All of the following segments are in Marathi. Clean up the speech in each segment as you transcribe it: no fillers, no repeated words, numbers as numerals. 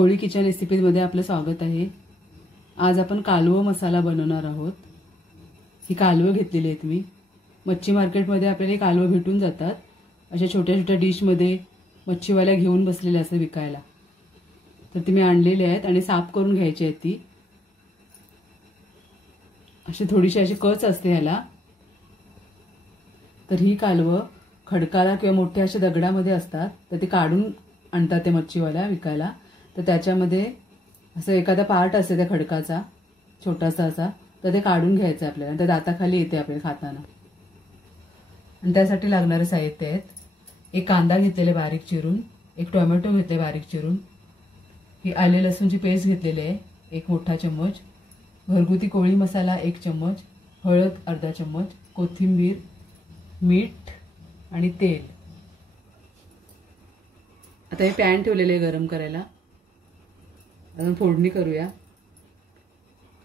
कोळी किचन रेसिपीमध्ये आपलं स्वागत आहे। आज आपण कालवं मसाला बनवणार आहोत। ही कालवं घेतलेली आहेत मी। मच्छी मार्केटमध्ये आपल्याला कालवं भेटून जातात। अशा छोट्या छोट्या डिशमध्ये मच्छीवाल्या घेऊन बसलेले असतात विकायला। तर ती मी आणलेली आहेत आणि साफ करून घ्यायची आहे ती। अशी थोडीशी अशी कच असते ह्याला। तर ही कालवं खडकाला किंवा मोठ्या अशा दगडामध्ये असतात, तर ते काढून आणतात ते मच्छीवाल्या विकायला। तर त्याच्यामध्ये असं एखादा पार्ट असते त्या खडकाचा छोटासा असा, तर ते काढून घ्यायचं आपल्याला। त्या दाताखाली येते आपल्याला खाताना। आणि त्यासाठी लागणारे साहित्य आहेत, एक कांदा घेतलेला बारीक चिरून, एक टोमॅटो घेतले बारीक चिरून, ही आले लसूणची पेस्ट घेतलेली आहे एक मोठा चम्मच, घरगुती कोळी मसाला 1 चम्मच, हळद अर्धा चम्मच, कोथिंबीर, मीठ आणि तेल। आता हे पॅन ठेवलेले गरम करायला। आपण फोडणी करूया।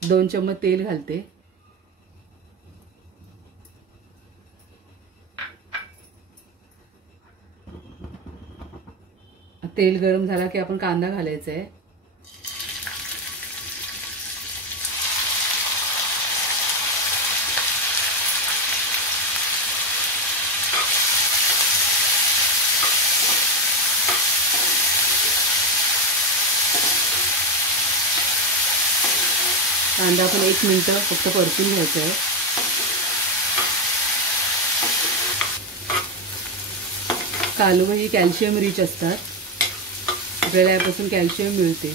2 चम्मच तेल घालते। तेल गरम झाला की आपण कांदा घालायचा आहे। कांदा आपण 1 मिनिट फक्त परतून घ्यायचा आहे। कालवं ही कॅल्शियम रिच असतात, आपल्याला यापासून कॅल्शियम मिळते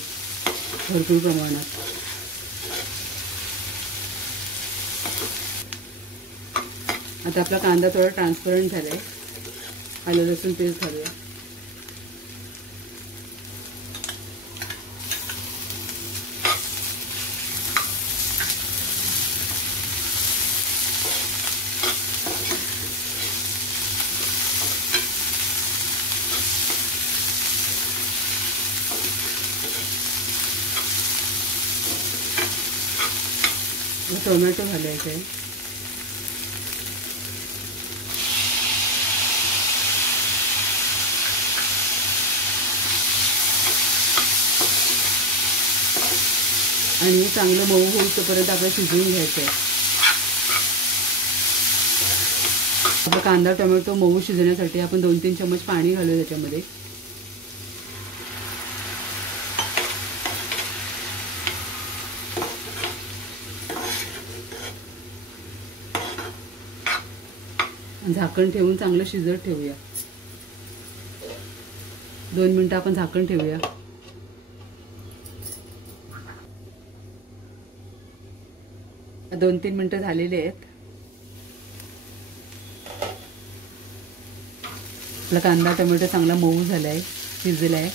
भरपूर प्रमाणात। आता आपला कांदा थोडा ट्रान्सपरंट झालाय। आलं लसूण पेस्ट घालूया। टोमॅटो घालायचा आहे। आणि हे चांगलं मऊ होईपर्यंत आपल्याला शिजवून घ्यायचं आहे। आपला कांदा टोमॅटो मऊ शिजण्यासाठी आपण 2-3 चम्मच पाणी घालूया त्याच्यामध्ये। झाकण ठेवून चांगलं शिजत ठेवूया। 2 मिनिटं आपण झाकण ठेवूया। आता 2-3 मिनिटं झालेली आहेत। आपला कांदा टोमॅटो चांगला मऊ झालाय, शिजलाय।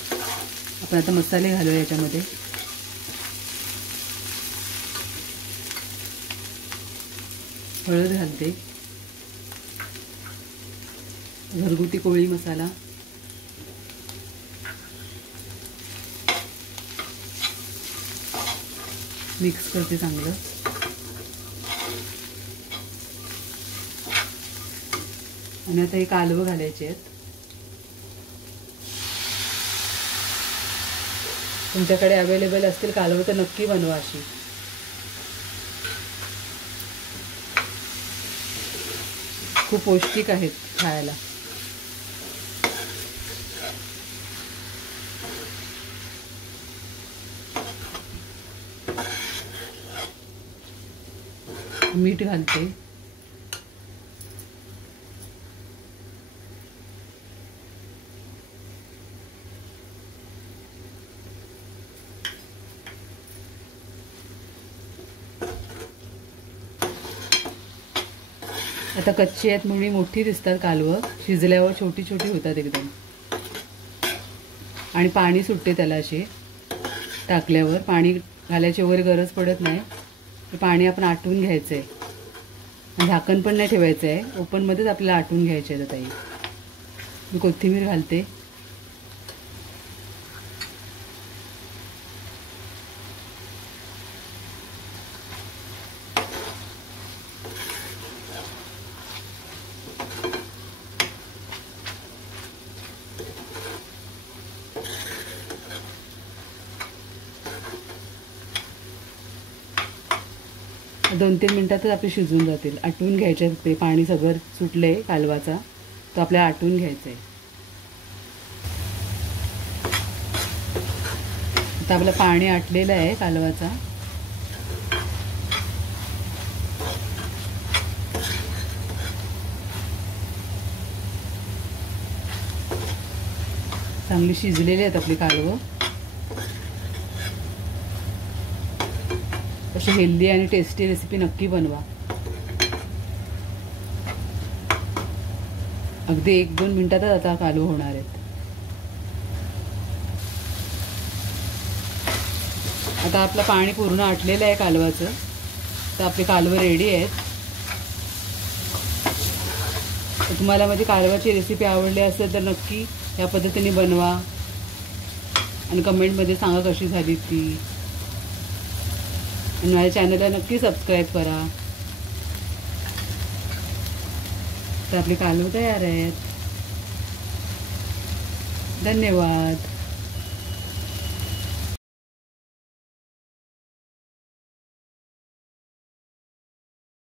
आपण आता मसाले घालूया याच्यामध्ये। हळद घालते, घरगुती कोळी मसाला, मिक्स करते चांगलं। आणि आता हे कालवं घालायचे आहेत। तुमच्याकडे अवेलेबल असतील कालवं तर नक्की बनवा अशी। खूप पौष्टिक आहेत खायला। मीठ घालते। आता कच्ची आहेत म्हणून मोठी दिसतात कालवं, शिजल्यावर छोटी छोटी होतात एकदम। आणि पाणी सुटते त्याला असे टाकल्यावर। पाणी घालायची वगैरे गरज पडत नाही। ते पाणी आपण आटवून घ्यायचं आहे। झाकण पण नाही ठेवायचं आहे, ओपनमध्येच आपल्याला आटवून घ्यायचे आहे। ताई मी कोथिंबीर घालते। 2-3 मिनिटातच आपले शिजून जातील. आटवून घ्यायचे ते पाणी सगळं सुटले कालवाचा, तो आपल्याला आटवून घ्यायचा आहे. आता आपलं पाणी आटलेलं आहे कालवाचा. चांगली शिजलेली आहेत आपली कालवं. अशी हेल्दी आणि टेस्टी रेसिपी नक्की बनवा. अगदी 1-2 मिनिटातच आता कालवं होणार आहेत. आता आपलं पाणी पूर्ण आटलेलं आहे कालवाचं. तर आपली कालवं रेडी आहेत. तर तुम्हाला माझी कालवाची रेसिपी आवडली असेल तर नक्की या पद्धतीने बनवा आणि कमेंटमध्ये सांगा कशी झाली ती. आणि माझ्या चॅनलला नक्की सबस्क्राईब करा. तर आपली कालवं तयार आहेत. धन्यवाद.